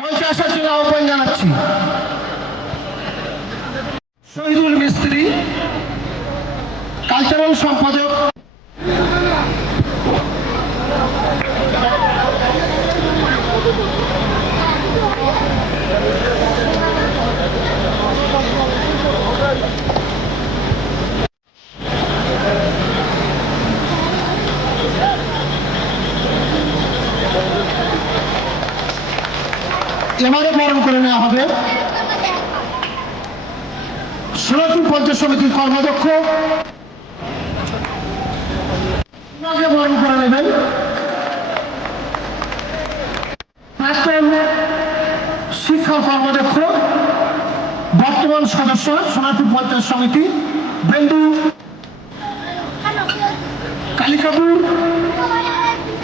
মঞ্চে আসার জন্য আহ্বান জানাচ্ছি শহীদুল মিস্ত্রি, কালচারাল সম্পাদক, এবারে বরণ করে নেওয়া হবে সোনারপুর পঞ্চায়েত সমিতির কর্মাধ্যক্ষ, বরণ করে নেবেন প্রাক্তন শিক্ষা কর্মাধ্যক্ষ, বর্তমান সদস্য সোনারপুর পঞ্চায়েত সমিতি বেন্দু কালিকাপুর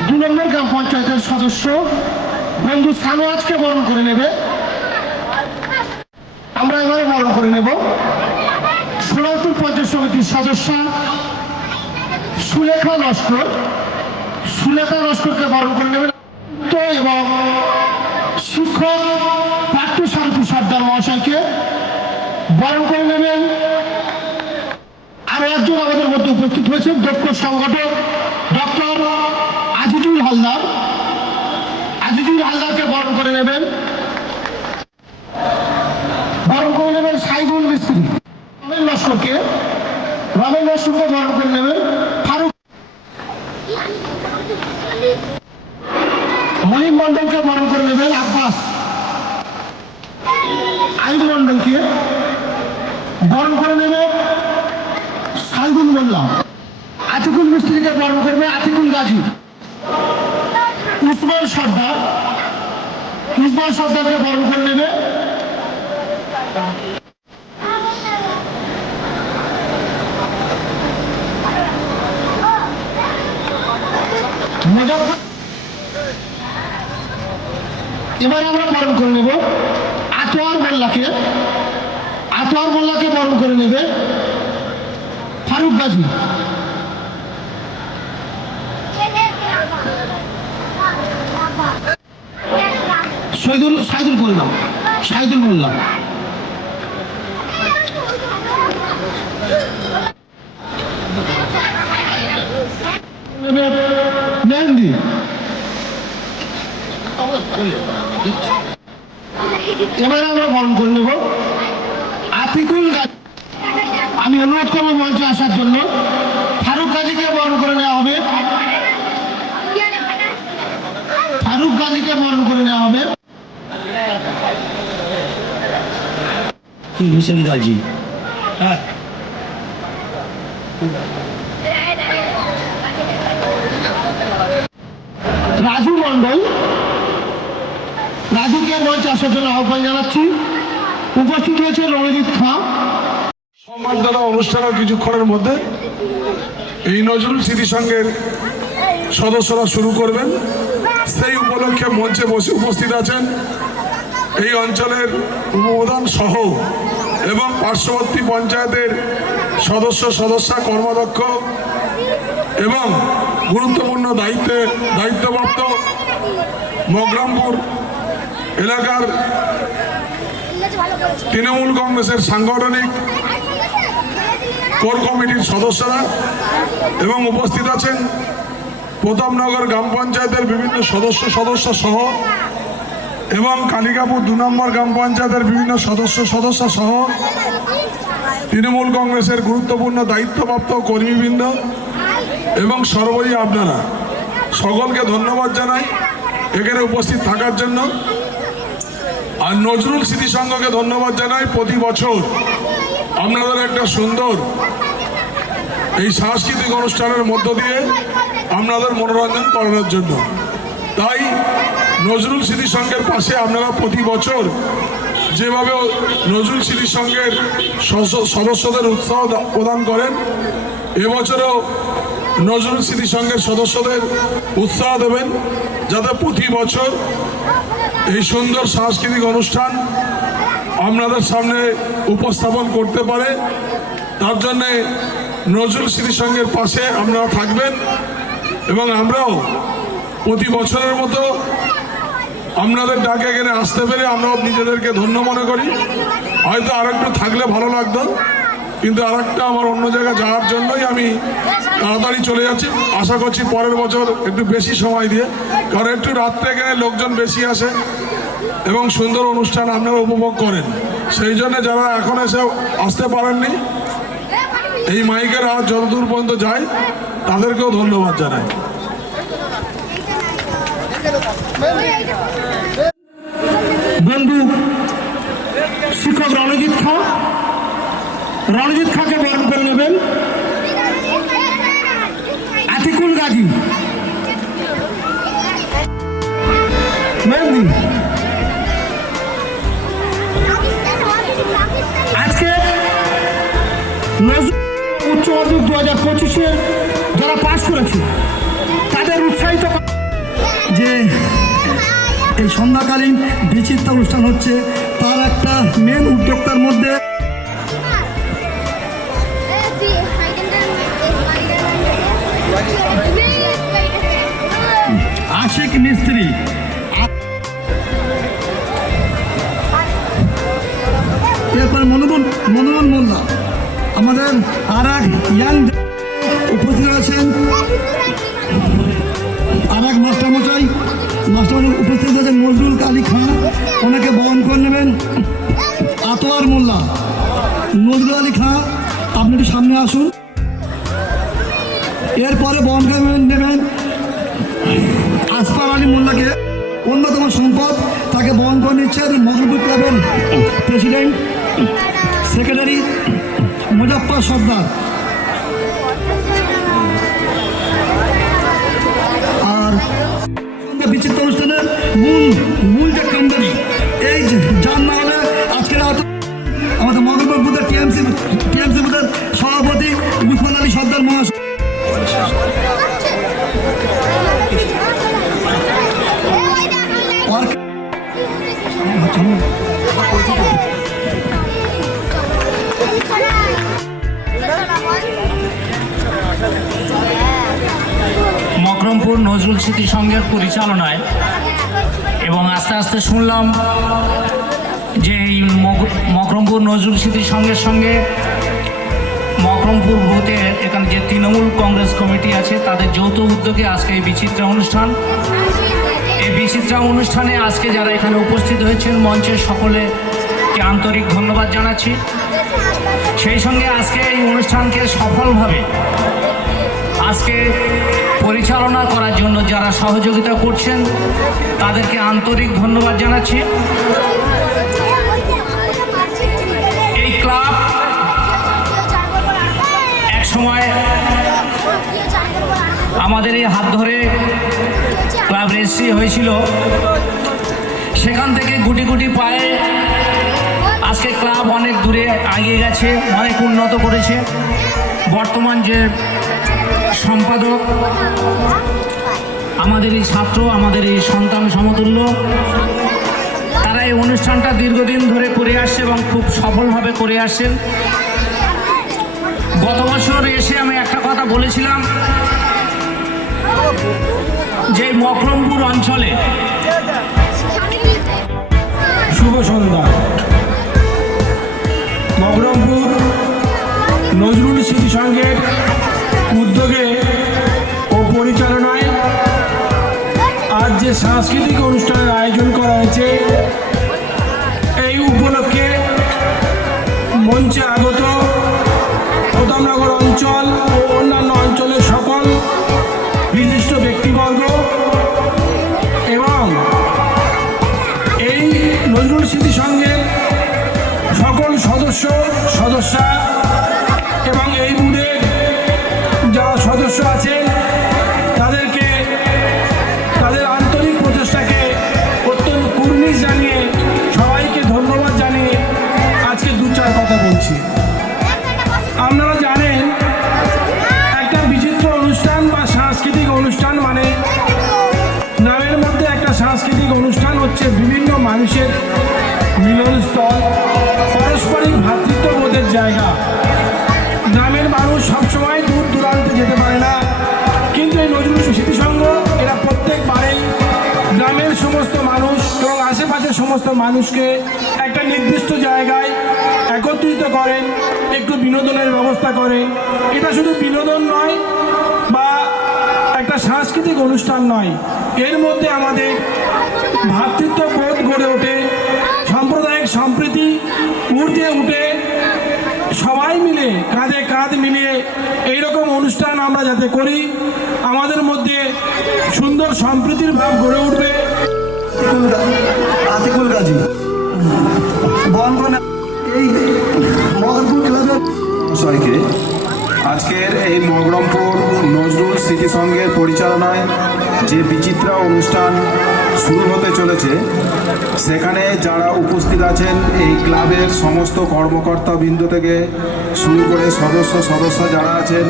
2 নম্বর গ্রাম পঞ্চায়েতের সদস্য বন্ধু সানোয়াজকে বরণ করে নেবে। আমরা এবারে বরণ করে নেব সোনারপুর পঞ্চায়েত সমিতির সদস্য সুলেখা নস্করকে বরণ করে নেবেন এবং শিক্ষক পার্থসারথী সর্দার মহাশয়কে বরণ করে নেবেন। আরো একজন আমাদের মধ্যে উপস্থিত হয়েছেন দক্ষ সংগঠক ডক্টর আজিজুল হালদারকে বরণ করে নেবেন। সাইদুল মিস্ত্রি রমেন লস্করকে বরণ করে নেবেন। ফারুক মহিম মন্ডলকে বরণ করে নেবেন। আব্বাস আইন মন্ডলকে বরণ করে নেবে সাইদুল মোল্লা। আতিকুল মিস্ত্রিকে বরণ করবে আতিকুল গাজী। উসমান সর্দারকে বরণ করে নেবে এবার আমরা বরণ করে নেব আতোয়ার মোল্লাকে বরণ করে নেবে ফারুক গাজী। সাইদুল মোল্লা মেহেন্দি এবার আমরা বরণ করে নেব আতিকুল গাজী। আমি অনুরোধ করবো মঞ্চে আসার জন্য ফারুক গাজীকে বরণ করে নেওয়া হবে। হুসেন গাজী। রাজুকে মঞ্চে আসার জন্য আহ্বান জানাচ্ছি। উপস্থিত হয়েছে রণজিৎ খাঁ। সম্মানজনক অনুষ্ঠানের কিছুক্ষণের মধ্যে এই নজরুল স্মৃতি সংঘের সদস্যরা শুরু করবেন। সেই উপলক্ষে মঞ্চে বসে উপস্থিত আছেন এই অঞ্চলের উপপ্রধান সহ এবং পার্শ্ববর্তী পঞ্চায়েতের সদস্যা কর্মাধ্যক্ষ এবং গুরুত্বপূর্ণ দায়িত্বপ্রাপ্ত মগরামপুর এলাকার তৃণমূল কংগ্রেসের সাংগঠনিক কোর কমিটির সদস্যরা এবং উপস্থিত আছেন প্রতাপনগর গ্রাম পঞ্চায়েতের বিভিন্ন সদস্য সহ এবং কালিকাপুর 2 নম্বর গ্রাম পঞ্চায়েতের বিভিন্ন সদস্য সহ তৃণমূল কংগ্রেসের গুরুত্বপূর্ণ দায়িত্বপ্রাপ্ত কর্মীবৃন্দ এবং সর্বোপরি আপনারা সকলকে ধন্যবাদ জানাই এখানে উপস্থিত থাকার জন্য। আর নজরুল স্মৃতি সংঘকে ধন্যবাদ জানাই প্রতি বছর আপনাদের একটা সুন্দর এই সাংস্কৃতিক অনুষ্ঠানের মধ্য দিয়ে আপনাদের মনোরঞ্জন করানোর জন্য। তাই নজরুল স্মৃতি সংঘের পাশে আপনারা প্রতি বছর যেভাবে নজরুল স্মৃতি সংঘের সদস্যদের উৎসাহ প্রদান করেন, এবছরও নজরুল স্মৃতি সংঘের সদস্যদের উৎসাহ দেবেন যাতে প্রতি বছর এই সুন্দর সাংস্কৃতিক অনুষ্ঠান আপনাদের সামনে উপস্থাপন করতে পারে। তার জন্যে নজরুল স্মৃতি সংঘের পাশে আপনারা থাকবেন এবং আমরাও প্রতি বছরের মতো আপনাদের ডাকে এখানে আসতে পেরে আমরাও নিজেদেরকে ধন্য মনে করি। হয়তো আর একটু থাকলে ভালো লাগতো, কিন্তু আর একটা আমার অন্য জায়গায় যাওয়ার জন্যই আমি তাড়াতাড়ি চলে যাচ্ছি। আশা করছি পরের বছর একটু বেশি সময় দিয়ে, কারণ একটু রাত্রে এখানে লোকজন বেশি আসে এবং সুন্দর অনুষ্ঠান আপনারা উপভোগ করেন। সেই জন্য যারা এখন এসে আসতে পারেননি, এই মাইকের আওয়াজ যতদূর পর্যন্ত যায় তাদেরকেও ধন্যবাদ জানাই। বন্ধু শিক্ষক রণজিৎ খাকে বরণ করে নেবেন আতিকুল গাজী। মেহেন্দি আজকে উচ্চ মাধ্যমিক 2025-এ যারা পাশ করেছে তাদের উৎসাহিত যে এই সন্ধ্যাকালীন বিচিত্র অনুষ্ঠান হচ্ছে, তার একটা মেন উদ্যোক্তার মধ্যে আশিক মিস্ত্রি। এরপরে মনোমন মোল্লা, আমাদের আর এক ইয়াং উপস্থিত আছেন, আর এক মাস্টারমশাই উপস্থিত আছেন নজরুল আলী খান, ওনাকে বরণ করে নেবেন আতোয়ার মোল্লা। নজরুল আলী খান আপনি একটু সামনে আসুন। এরপরে বরণ করে নেবেন আসফার আলী মোল্লাকে, অন্যতম সম্পদ, তাকে বরণ করে নিচ্ছেন মগলপুর ক্লাবের প্রেসিডেন্ট সেক্রেটারি মুজাফফর সর্দার। আর বিচিত্র অনুষ্ঠানের মূল যে কান্ডারি, এই যার না হলে আজকের আমাদের মগলপুর বুথের টিএমসি বুথের সভাপতি উসমান আলী সর্দার মহাশয়। মকরমপুর নজরুল স্মৃতি সংঘের পরিচালনায় এবং আস্তে আস্তে শুনলাম যে এই মকরমপুর নজরুল স্মৃতি সংঘের সঙ্গে মকরমপুর বুথের এখানে যে তৃণমূল কংগ্রেস কমিটি আছে তাদের যৌথ উদ্যোগে আজকে এই বিচিত্রা অনুষ্ঠান। এই বিচিত্রা অনুষ্ঠানে আজকে যারা এখানে উপস্থিত হয়েছেন মঞ্চের সকলেকে আন্তরিক ধন্যবাদ জানাচ্ছি। সেই সঙ্গে আজকে এই অনুষ্ঠানকে সফলভাবে আজকে পরিচালনা করার জন্য যারা সহযোগিতা করছেন তাদেরকে আন্তরিক ধন্যবাদ জানাচ্ছি। এই ক্লাব একসময় আমাদের এই হাত ধরে ক্লাব রেজিস্ট্রি হয়েছিল, সেখান থেকে গুটি গুটি পায়ে আজকে ক্লাব অনেক দূরে এগিয়ে গেছে, অনেক উন্নত করেছে। বর্তমান যে সম্পাদক আমাদের এই ছাত্র, আমাদের এই সন্তান সমতুল্য, তারা এই অনুষ্ঠানটা দীর্ঘদিন ধরে করে আসছে এবং খুব সফলভাবে করে আসছেন। গত বছর এসে আমি একটা কথা বলেছিলাম যে মকরমপুর অঞ্চলে শুভ সন্ধ্যা। মকরমপুর নজরুল স্মৃতি সংঘের উদ্যোগে ও পরিচালনায় আজ যে সাংস্কৃতিক অনুষ্ঠানের আয়োজন করা হয়েছে, এই উপলক্ষে মঞ্চে আগত প্রতাপনগর অঞ্চল ও অন্যান্য অঞ্চলের সকল বিশিষ্ট ব্যক্তিবর্গ এবং এই নজরুল স্মৃতি সংঘের সকল সদস্যা এবং এই বুথের যারা সদস্য আছেন তাদেরকে তাদের আন্তরিক প্রচেষ্টাকে অত্যন্ত কুর্নিশ জানিয়ে সবাইকে ধন্যবাদ জানিয়ে আজকে দু চার কথা বলছি। আপনারা জানেন একটা বিচিত্র অনুষ্ঠান বা সাংস্কৃতিক অনুষ্ঠান মানে নামের মধ্যে একটা সাংস্কৃতিক অনুষ্ঠান হচ্ছে বিভিন্ন মানুষের মিলনস্থল, পারস্পরিক ভ্রাতৃত্ববোধের জায়গা। গ্রামের মানুষ সবসময় দূর দূরান্তে যেতে পারে না, কিন্তু এই নজরুল স্মৃতি সংঘ এরা প্রত্যেকবারেই গ্রামের সমস্ত মানুষ এবং আশেপাশের সমস্ত মানুষকে একটা নির্দিষ্ট জায়গায় একত্রিত করেন, একটু বিনোদনের ব্যবস্থা করেন। এটা শুধু বিনোদন নয় বা একটা সাংস্কৃতিক অনুষ্ঠান নয়, এর মধ্যে আমাদের ভ্রাতৃত্ববোধ গড়ে ওঠে, সাম্প্রদায়িক সম্প্রীতি ঊর্ধ্বে উঠে সবাই মিলে কাঁধে কাঁধ মিলিয়ে এইরকম অনুষ্ঠান আমরা যাতে করি, আমাদের মধ্যে সুন্দর সম্প্রীতির ভাব গড়ে উঠবে। আতিকুল গাজী বনগনা এই মগরপুর ক্লাবের সবাইকে আজকের এই মগরমপুর নজরুল স্মৃতি সংঘের পরিচালনায় যে বিচিত্রা অনুষ্ঠান শুরু হতে চলেছে, সেখানে যারা উপস্থিত আছেন এই ক্লাবের সমস্ত কর্মকর্তাবৃন্দ থেকে শুরু করে সদস্য যারা আছেন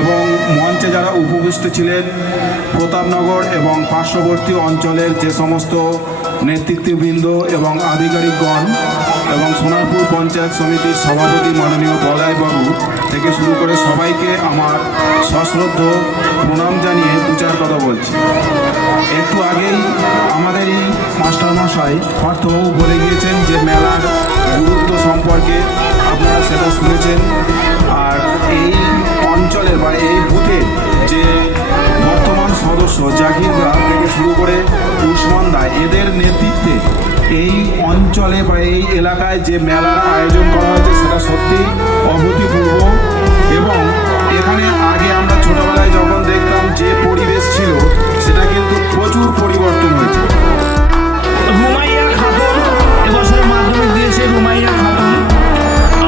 এবং মঞ্চে যারা উপবিষ্ট ছিলেন, প্রতাপনগর এবং পার্শ্ববর্তী অঞ্চলের যে সমস্ত নেতৃত্ববৃন্দ এবং আধিকারিকগণ এবং সোনারপুর পঞ্চায়েত সমিতির সভাপতি মাননীয় বলাইবাবু থেকে শুরু করে সবাইকে আমার সশ্রদ্ধ প্রণাম জানিয়ে দু চার কথা বলছি। একটু আগেই আমাদের এই মাস্টারমশাই পার্থবাবু বলে গিয়েছেন যে মেলার গুরুত্ব সম্পর্কে, আপনারা সেটা শুনেছেন। আর এই অঞ্চলের বা এই বুথের যে বর্তমান সদস্য জাকিরদা থেকে শুরু করে উসমান দা, এদের নেতৃত্বে এই অঞ্চলে বা এই এলাকায় যে মেলার আয়োজন করা হয়েছে সেটা সত্যি অভূতপূর্ব। এবং এখানে আগে আমরা ছোটবেলায় যখন দেখতাম যে পরিবেশ ছিল, সেটা কিন্তু প্রচুর পরিবর্তন হয়েছে। রুমাইয়া খাতুন এবছর মাধ্যমিক দিয়েছে, রুমাইয়া খাতুন,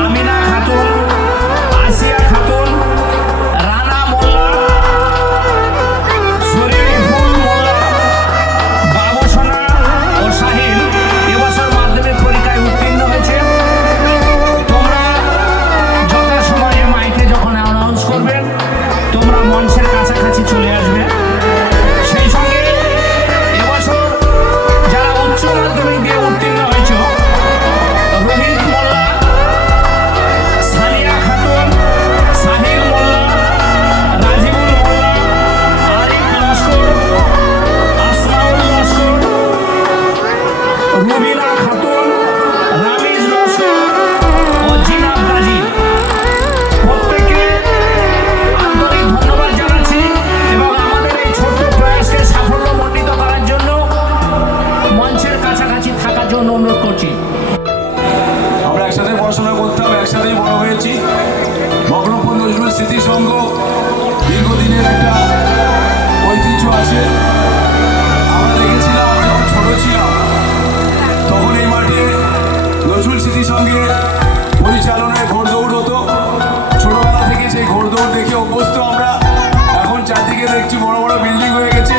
আমিনা খাতুন, আসিয়া খাতুন, রানা মোল্লা, শরীফুল মোল্লা, বাবুসোনা ও শাহিন এবছর মাধ্যমিক পরীক্ষায় উত্তীর্ণ হয়েছে। তোমরা যথাসময়ে মাইকে যখন অ্যানাউন্স করবেন, তোমরা মঞ্চের কাছাকাছি চলে আসবে। সেই সঙ্গে এবছর যারা উচ্চ মাধ্যমিক দিয়ে উত্তীর্ণ হয়েছে, রোহিত মোল্লা, সানিয়া খাতুন, সাহিল মোল্লা, রাজিবুল মোল্লা, আরিফ লস্কর, আসমাউল লস্কর, রুবিনা খাতুন, রামিজ লস্কর ও জিনাব গাজী, প্রত্যেককে আন্তরিক ধন্যবাদ জানাচ্ছি এবং আমাদের এই ছোট্ট প্রয়াসকে সাফল্যমণ্ডিত করার জন্য মঞ্চের কাছাকাছি থাকার জন্য অনুরোধ করছি। আমরা একসাথে পড়াশোনা করতাম, একসাথেই বড় হয়েছি। মগরমপুর নজরুল স্মৃতি সংঘ দীর্ঘদিনের একটা ঐতিহ্য আছে। আমরা দেখেছিলাম, আমরা যখন ছোট ছিলাম তখন এই মাঠে নজরুল স্মৃতি সংঘে পরিচালনায় ঘোড়দৌড় হতো। ছোটবেলা থেকে সেই ঘোড়দৌড় দেখে অভ্যস্ত আমরা। এখন চারদিকে দেখছি বড় বড় বিল্ডিং হয়ে গেছে,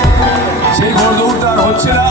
সেই ঘোড়দৌড়টা আর হচ্ছে না।